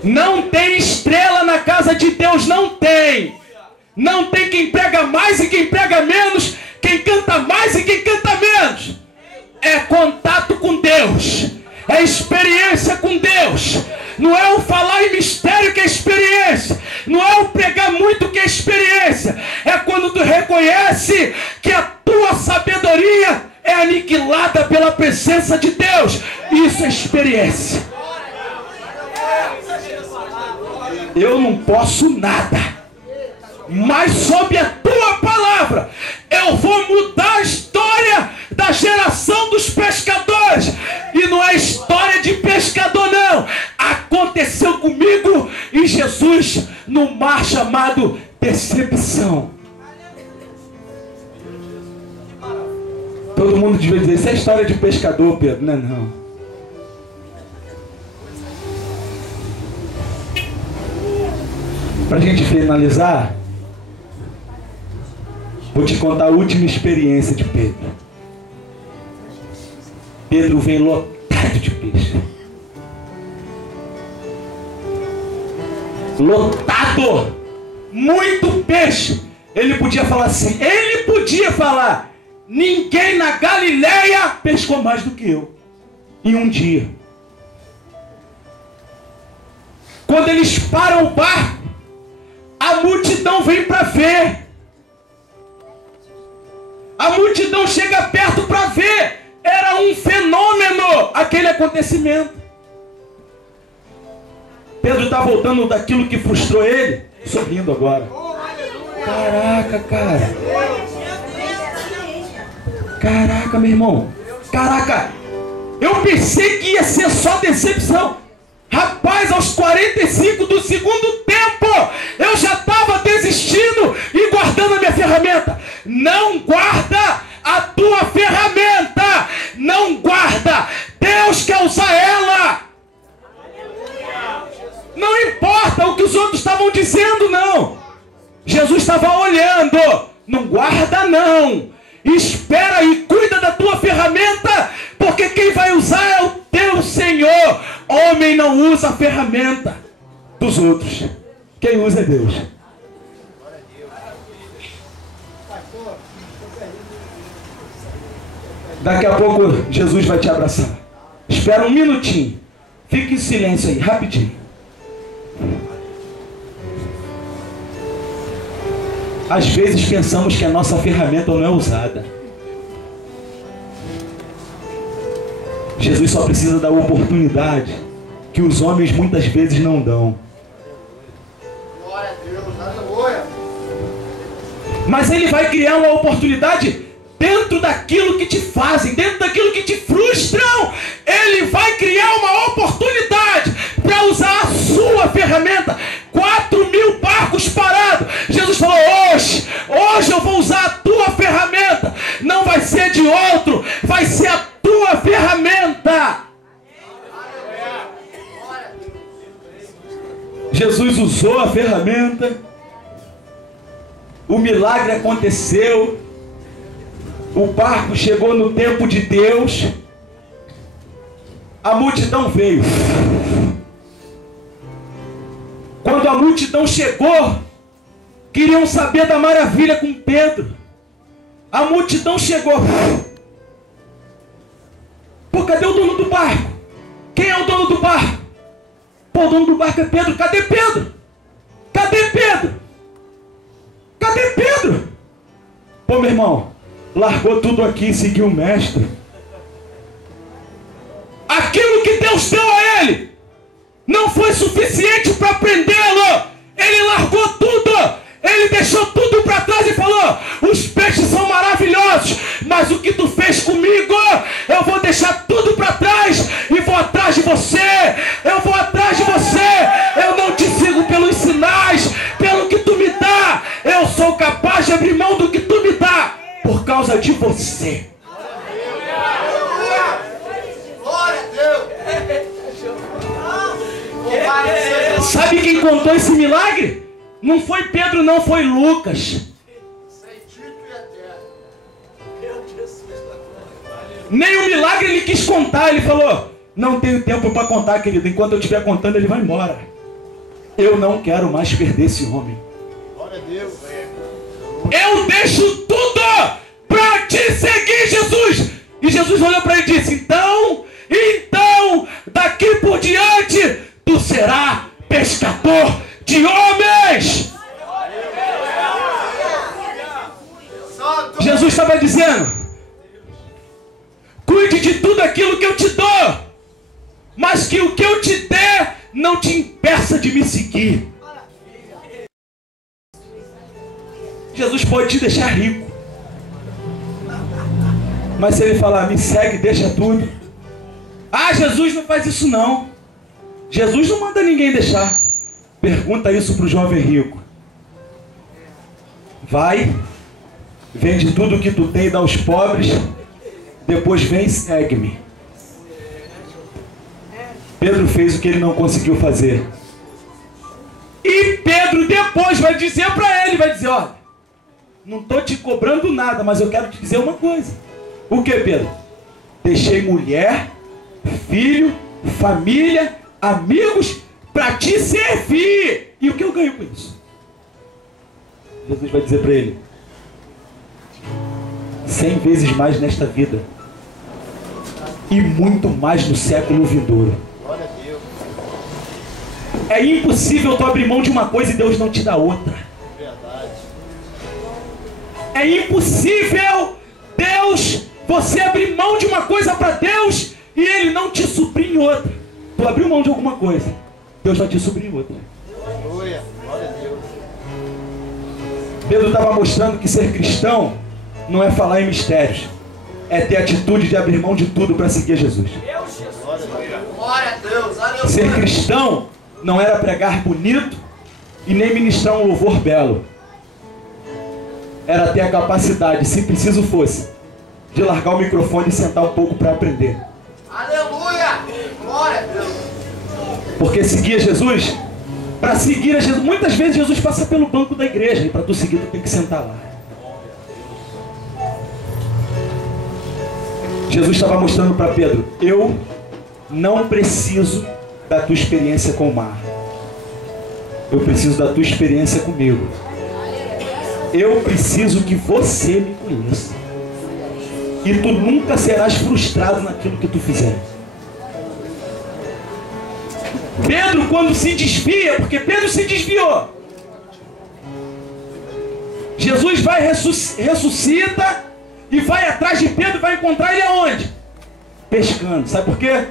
Não tem estrela na casa de Deus, não tem. Não tem quem prega mais e quem prega menos, quem canta mais e quem canta menos. É contato com Deus, é experiência com Deus. Não é o falar em mistério que é experiência, não é o pregar muito que é experiência. É quando tu reconhece que a tua sabedoria é aniquilada pela presença de Deus. Isso é experiência. Eu não posso nada, mas sob a tua palavra eu vou mudar a história da geração dos pescadores. E não é história de pescador não. Aconteceu comigo e Jesus no mar chamado decepção. Todo mundo devia dizer: isso é história de pescador, Pedro. Não é não. Para a gente finalizar, vou te contar a última experiência de Pedro. Pedro vem lotado de peixe. Lotado! Muito peixe! Ele podia falar assim, ninguém na Galileia pescou mais do que eu. Em um dia. Quando eles param o barco, a multidão vem para ver. A multidão chega perto para ver. Era um fenômeno aquele acontecimento. Pedro está voltando daquilo que frustrou ele, sorrindo agora. Caraca, cara. Caraca, meu irmão. Caraca. Eu pensei que ia ser só decepção. Rapaz, aos 45 do segundo tempo, eu já estava desistindo e guardando a minha ferramenta. Não guarda a tua ferramenta. Não guarda. Deus quer usar ela. Não importa o que os outros estavam dizendo, não. Jesus estava olhando. Não guarda, não. Espera e cuida da tua ferramenta, porque quem vai usar é o teu Senhor. Homem não usa a ferramenta dos outros. Quem usa é Deus. Daqui a pouco Jesus vai te abraçar. Espera um minutinho. Fique em silêncio aí, rapidinho. Às vezes pensamos que a nossa ferramenta não é usada. Jesus só precisa da oportunidade que os homens muitas vezes não dão. Glória a Deus, aleluia. Mas Ele vai criar uma oportunidade dentro daquilo que te fazem, dentro daquilo que te frustram. Ele vai criar uma oportunidade para usar a sua ferramenta. 4.000 barcos parados. Jesus falou: hoje eu vou usar a tua ferramenta. Não vai ser de outro, vai ser a tua ferramenta. Jesus usou a ferramenta. O milagre aconteceu. O barco chegou no tempo de Deus. A multidão veio. Quando a multidão chegou, queriam saber da maravilha com Pedro. A multidão chegou. Pô, cadê o dono do barco? Quem é o dono do barco? Pô, o dono do barco é Pedro. Cadê Pedro? Cadê Pedro? Cadê Pedro? Pô, meu irmão, largou tudo aqui e seguiu o mestre. Aquilo que Deus deu a ele não foi suficiente para prendê-lo. Ele largou tudo. Ele deixou tudo para trás e falou: os peixes são maravilhosos, mas o que tu fez comigo, eu vou deixar tudo para trás e vou atrás de você. Eu vou atrás de você. Eu não te sigo pelos sinais, pelo que tu me dá. Eu sou capaz de abrir mão do que tu me dá por causa de você. Glória a Deus. Sabe quem contou esse milagre? Não foi Pedro, não, foi Lucas. Sentito e eterno. Meu Jesus da glória. Nem o milagre ele quis contar. Ele falou: não tenho tempo para contar, querido. Enquanto eu estiver contando, ele vai embora. Eu não quero mais perder esse homem. Glória a Deus. Eu deixo tudo para te seguir, Jesus. E Jesus olhou para ele e disse: então, daqui por diante, tu serás pescador de homens. Jesus estava dizendo: cuide de tudo aquilo que eu te dou, mas que o que eu te der não te impeça de me seguir. Jesus pode te deixar rico, mas se ele falar: me segue, deixa tudo. Ah, Jesus não faz isso não. Jesus não manda ninguém deixar. Pergunta isso para o jovem rico. Vai, vende tudo que tu tem e dá aos pobres, depois vem e segue-me. Pedro fez o que ele não conseguiu fazer. E Pedro depois vai dizer para ele, vai dizer: olha, não estou te cobrando nada, mas eu quero te dizer uma coisa. O que, Pedro? Deixei mulher, filho, família, amigos para te servir. E o que eu ganho com isso? Jesus vai dizer para ele: 100 vezes mais nesta vida e muito mais no século vindouro. Glória a Deus. É impossível tu abrir mão de uma coisa e Deus não te dá outra. Verdade. É impossível você abrir mão de uma coisa para Deus e Ele não te suprir em outra. Tu abriu mão de alguma coisa, Deus vai te suprir em outra. Aleluia. Glória a Deus. Pedro estava mostrando que ser cristão não é falar em mistérios, é ter atitude de abrir mão de tudo para seguir Jesus. Glória a Deus. Aleluia. Ser cristão não era pregar bonito e nem ministrar um louvor belo. Era ter a capacidade, se preciso fosse, de largar o microfone e sentar um pouco para aprender. Aleluia. Glória a Deus. Porque seguir a Jesus, para seguir a Jesus, muitas vezes Jesus passa pelo banco da igreja, e para tu seguir tu tem que sentar lá. Jesus estava mostrando para Pedro: eu não preciso da tua experiência com o mar, eu preciso da tua experiência comigo. Eu preciso que você me conheça, e tu nunca serás frustrado naquilo que tu fizer. Pedro, quando se desvia, porque Pedro se desviou, Jesus vai, ressuscita e vai atrás de Pedro, vai encontrar ele aonde? Pescando. Sabe por quê?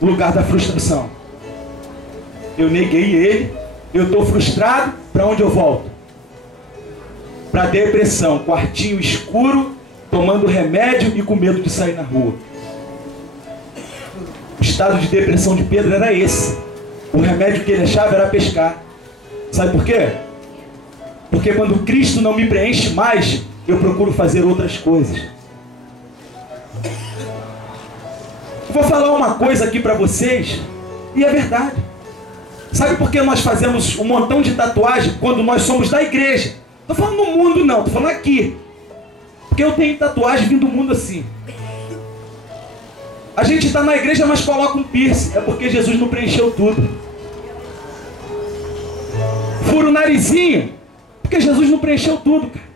O lugar da frustração. eu neguei ele, eu estou frustrado, para onde eu volto? Para depressão, quartinho escuro, tomando remédio e com medo de sair na rua. O estado de depressão de Pedro era esse. O remédio que ele achava era pescar. Sabe por quê? Porque quando Cristo não me preenche mais, eu procuro fazer outras coisas. Eu vou falar uma coisa aqui para vocês, e é verdade. Sabe por que nós fazemos um montão de tatuagem quando nós somos da igreja? Estou falando no mundo não, estou falando aqui. Porque eu tenho tatuagem vindo do mundo assim. A gente está na igreja, mas coloca um piercing. É porque Jesus não preencheu tudo. Fura o narizinho, porque Jesus não preencheu tudo, cara.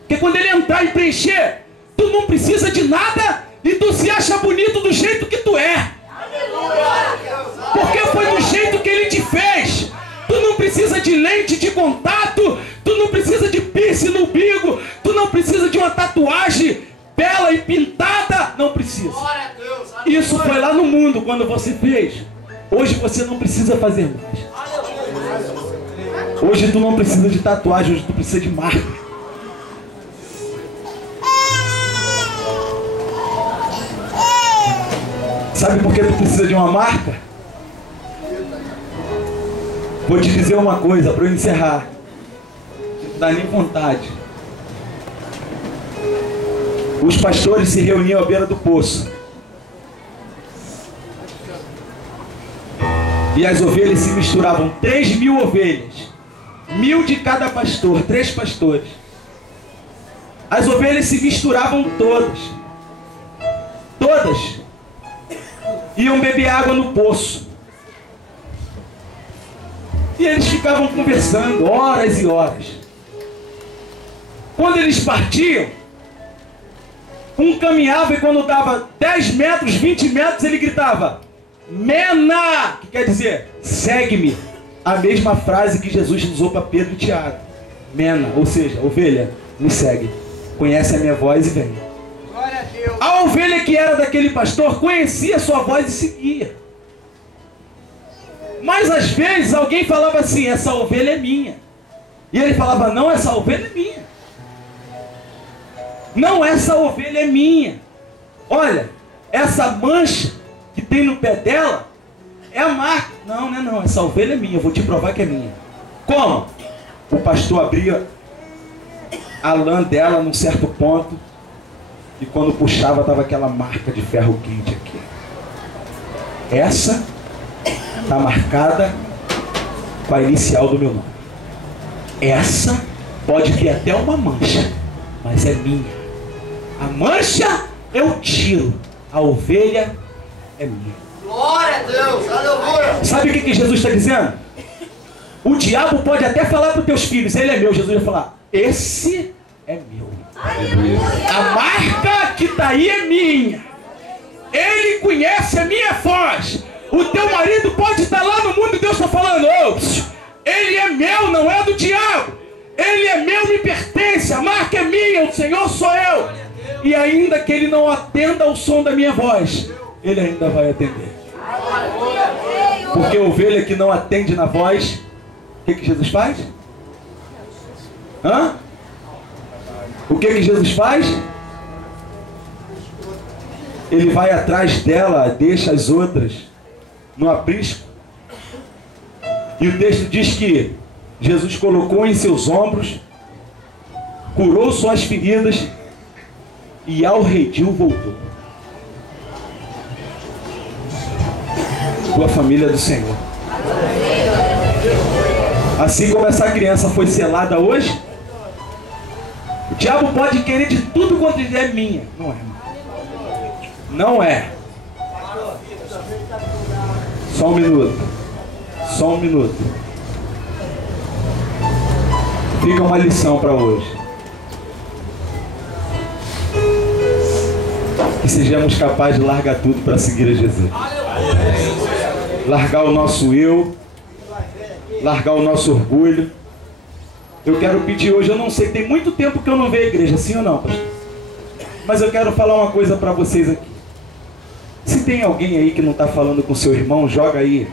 Porque quando ele entrar e preencher, tu não precisa de nada e tu se acha bonito do jeito que tu é. Porque foi do jeito que ele te fez. Tu não precisa de lente de contato, tu não precisa de piercing no umbigo, tu não precisa de uma tatuagem bela e pintada, não precisa. Isso foi lá no mundo quando você fez. Hoje você não precisa fazer mais. Hoje tu não precisa de tatuagem, hoje tu precisa de marca. Sabe por que tu precisa de uma marca? Vou te dizer uma coisa para eu encerrar. Não dá nem vontade. Os pastores se reuniam à beira do poço. E as ovelhas se misturavam. 3.000 ovelhas. 1.000 de cada pastor. 3 pastores. As ovelhas se misturavam todas. Todas. Iam beber água no poço. E eles ficavam conversando horas e horas. Quando eles partiam, um caminhava e quando dava 10 metros, 20 metros, ele gritava: Mena! Que quer dizer, segue-me. A mesma frase que Jesus usou para Pedro e Tiago. Mena, ou seja, ovelha, me segue. Conhece a minha voz e vem. Glória a Deus. A ovelha que era daquele pastor conhecia a sua voz e seguia. Mas às vezes alguém falava assim: essa ovelha é minha. E ele falava: não, essa ovelha é minha. Não, essa ovelha é minha. Olha, essa mancha que tem no pé dela é a marca. Não, não é não, essa ovelha é minha, eu vou te provar que é minha. Como? O pastor abria a lã dela num certo ponto e quando puxava estava aquela marca de ferro quente aqui. Essa está marcada com a inicial do meu nome. Essa pode ter até uma mancha, mas é minha. A mancha eu tiro, a ovelha é minha. Glória a Deus, aleluia. Sabe o que Jesus está dizendo? O diabo pode até falar para os teus filhos: ele é meu. Jesus vai falar: esse é meu. A marca que está aí é minha. Ele conhece a minha voz. O teu marido pode estar lá no mundo e Deus está falando: ele é meu, não é do diabo. Ele é meu, me pertence. A marca é minha, o Senhor sou eu. E ainda que ele não atenda ao som da minha voz, ele ainda vai atender. Porque a ovelha que não atende na voz, o que Jesus faz? Hã? O que Jesus faz? Ele vai atrás dela, deixa as outras no aprisco. E o texto diz que Jesus colocou em seus ombros, curou suas feridas e ao redil voltou. Tua família do Senhor. Assim como essa criança foi selada hoje, o diabo pode querer de tudo quanto ele é minha. Não é. Não é. Só um minuto. Só um minuto. Fica uma lição para hoje. Que sejamos capazes de largar tudo para seguir a Jesus. Largar o nosso eu, largar o nosso orgulho. Eu quero pedir hoje, eu não sei, tem muito tempo que eu não vejo a igreja, sim ou não, pastor? Mas eu quero falar uma coisa para vocês aqui. Se tem alguém aí que não está falando com seu irmão, joga aí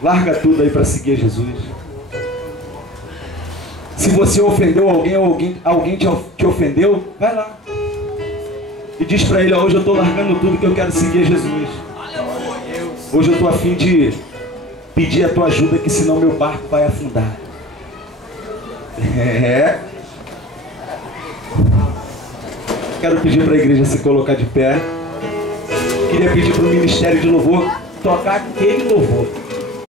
Larga tudo aí para seguir Jesus. Se você ofendeu alguém ou alguém te ofendeu, vai lá. E diz para ele, hoje eu estou largando tudo que eu quero seguir Jesus. Hoje eu estou a fim de pedir a tua ajuda, que senão meu barco vai afundar. Quero pedir para a igreja se colocar de pé. Queria pedir para o ministério de louvor tocar aquele louvor.